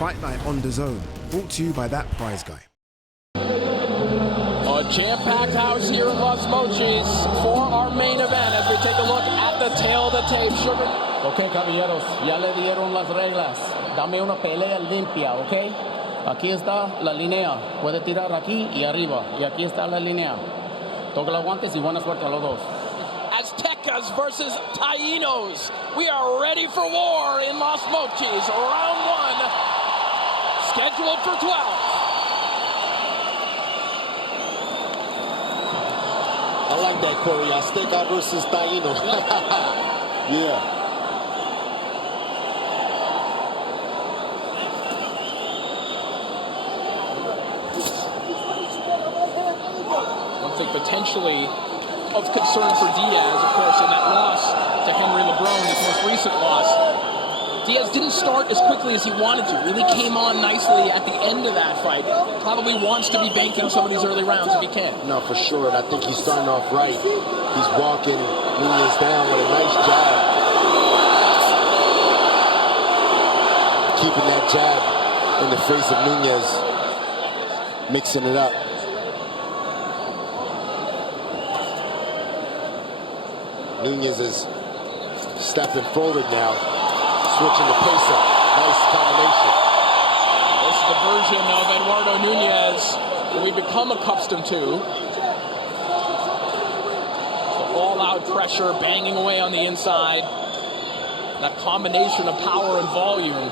Fight Night on DAZN, brought to you by that prize guy. A jam-packed house here in Los Mochis for our main event as we take a look at the tail of the tape. Sugar. Ok, caballeros, ya le dieron las reglas. Dame una pelea limpia, ok? Aquí está la línea. Puede tirar aquí y arriba. Y aquí está la línea. Toca los guantes y buena suerte a los dos. Aztecas versus Taínos. We are ready for war in Los Mochis. Round 1, scheduled for 12. I like that, Corey. Azteca versus Taínos. Yeah. One thing potentially of concern for Diaz, of course, in that loss to Henry LeBron, his most recent loss. Diaz didn't start as quickly as he wanted to. Really came on nicely at the end of that fight. Probably wants to be banking some of these early rounds if he can. No, for sure. And I think he's starting off right. He's walking Nunez down with a nice jab. Keeping that jab in the face of Nunez. Mixing it up. Nunez is stepping forward now, switching the pace up. Nice combination. This is the version of Eduardo Nunez that we've become accustomed to. The all-out pressure, banging away on the inside. That combination of power and volume.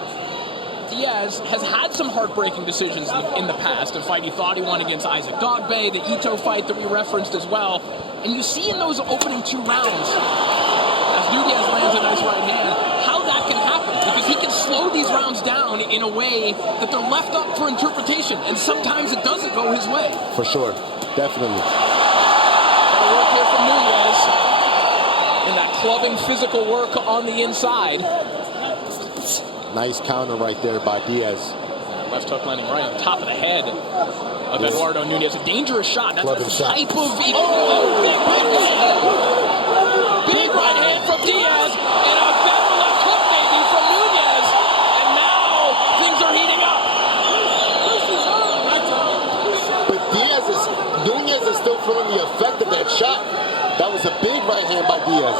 Diaz has had some heartbreaking decisions in the past. A fight he thought he won against Isaac Dogbe, the Ito fight that we referenced as well. And you see in those opening 2 rounds, as Nunez lands a nice right hand, how that can happen. Because he can slow these rounds down in a way that they're left up for interpretation. And sometimes it doesn't go his way. For sure. Definitely. Gotta work here from Nunez. And that clubbing physical work on the inside. Nice counter right there by Diaz. Left hook landing right on top of the head of Eduardo Nunez. A dangerous shot. That's Clubbing the shot. type of... big right hand. Big right hand from Diaz. And a better left hook maybe from Nunez. And now things are heating up. But Nunez is still feeling the effect of that shot. That was a big right hand by Diaz.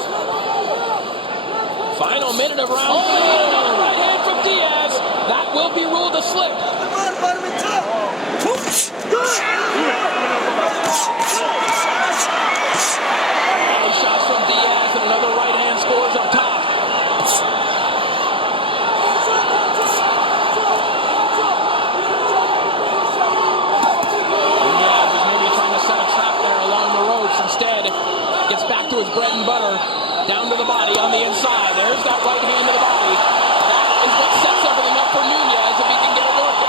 Final minute of round 3. Another right hand from Diaz. That will be ruled a slip. Nice shots from Diaz, and another right hand scores up top. Nunez is maybe trying to set a trap there along the ropes. Instead, gets back to his bread and butter. Down to the body on the inside. There's that right hand to the body. That is what sets everything up for Nunez if he can get it working.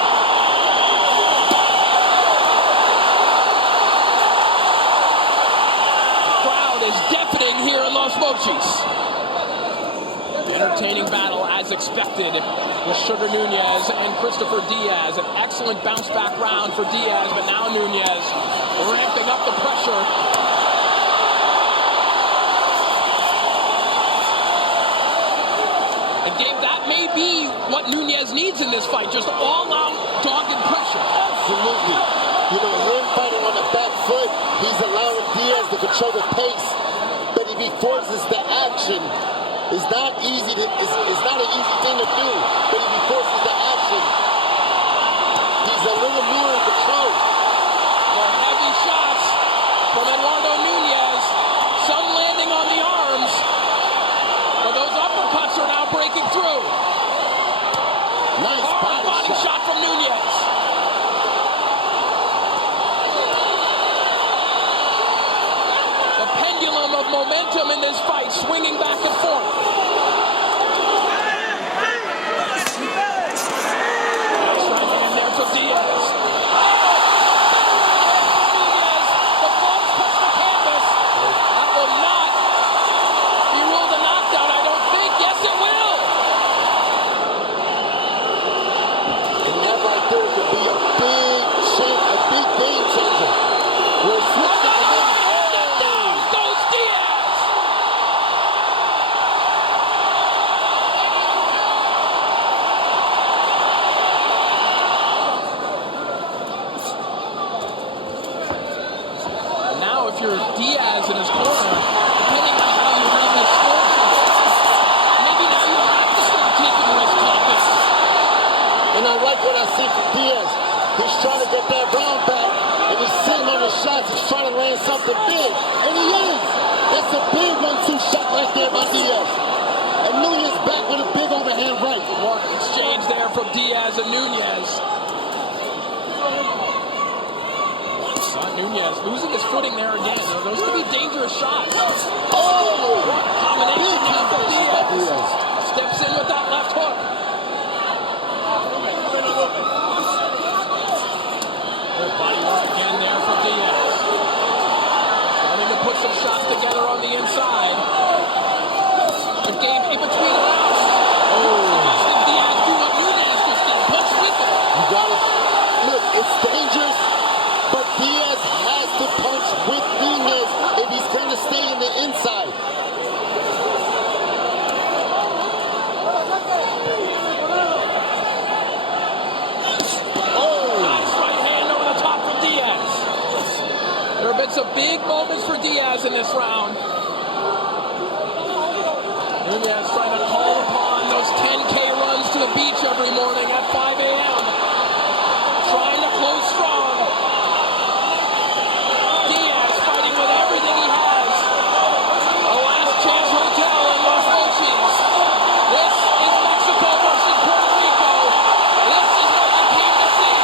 The crowd is deafening here in Los Mochis. Entertaining battle as expected with Sugar Nunez and Christopher Diaz. An excellent bounce back round for Diaz, but now Nunez ramping up the pressure. Dave, that may be what Nunez needs in this fight, just all-out dogged pressure. Absolutely. You know, him fighting on the back foot, he's allowing Diaz to control the pace. But if he forces the action, it's not an easy thing to do. But if he forces the action, he's a little more in control. More heavy shots from Eduardo Nunez. Some landing on the arms. But those uppercuts are now breaking through. Nice hard body shot from Nunez. The pendulum of momentum in this fight swinging back and forth. Nice right hand there from Diaz. Nunez, the balls touch the canvas. That will not be ruled a knockdown, I don't think. Yes, it will. And that right there could be a big game changer. We're switching goes Diaz. something big, and he is. That's a big 1-2 shot right there by Diaz. And Nunez back with a big overhand right. What an exchange there from Diaz and Nunez. Nunez losing his footing there again. Those could be dangerous shots. Oh! What a combination now for Diaz. Steps in with that left hook. Good body work again there for Diaz. Starting to put some shots together on the inside. A game in between rounds. Suggesting Diaz do what Nunez just did. Punch with it. You got it. Look, it's dangerous, but Diaz has to punch with Nunez if he's going to stay in the inside. Some big moments for Diaz in this round. Nunez trying to call upon those 10K runs to the beach every morning at 5 a.m. Trying to close strong. Diaz fighting with everything he has. A last chance hotel in Los Mochis. This is Mexico versus Puerto Rico. This is what we came to see.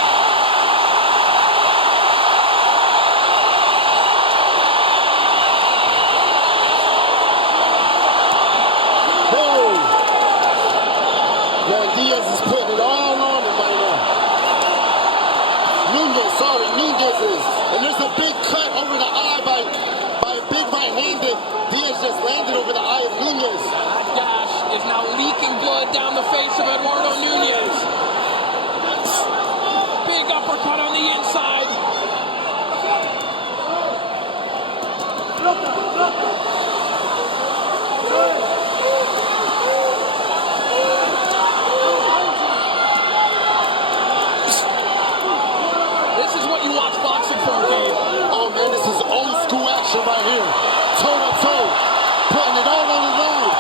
Diaz is putting it all on him right now. Nunez is. And there's a big cut over the eye by a big right-handed. Diaz just landed over the eye of Nunez. That gash is now leaking blood down the face of Eduardo Nunez. Big uppercut on the inside. Oh man, this is old school action right here. Toe to toe, putting it all on the line.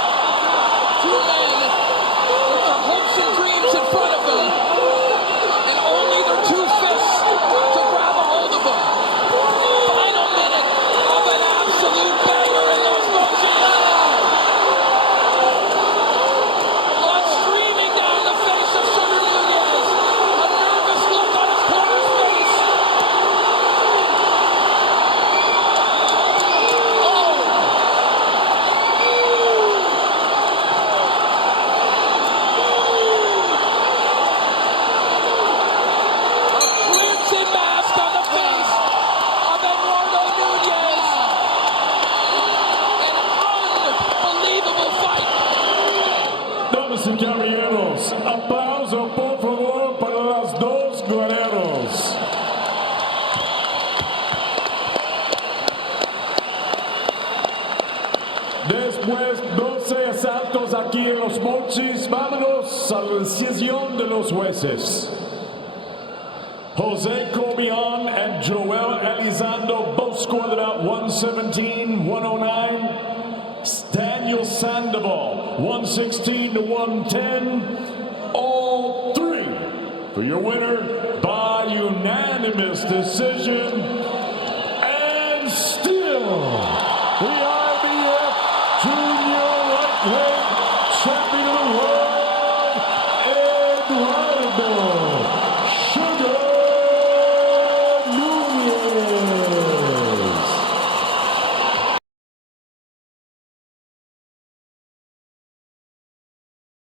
Two men with their hopes and dreams in front of them, and only their two fists to grab a hold of them. Final minute of an absolute banger in Los Mochis. Blood streaming down the face of Sugar Nunez. A nervous look on his corner's face. Damas y caballeros, aplauso por favor para los dos guerreros. Después 12 asaltos aquí en Los Mochis, vámonos a la decisión de los jueces. Jose Corbian and Joel Elizondo both scored about 117-109. Daniel Sandoval, 116-110. All three for your winner by unanimous decision.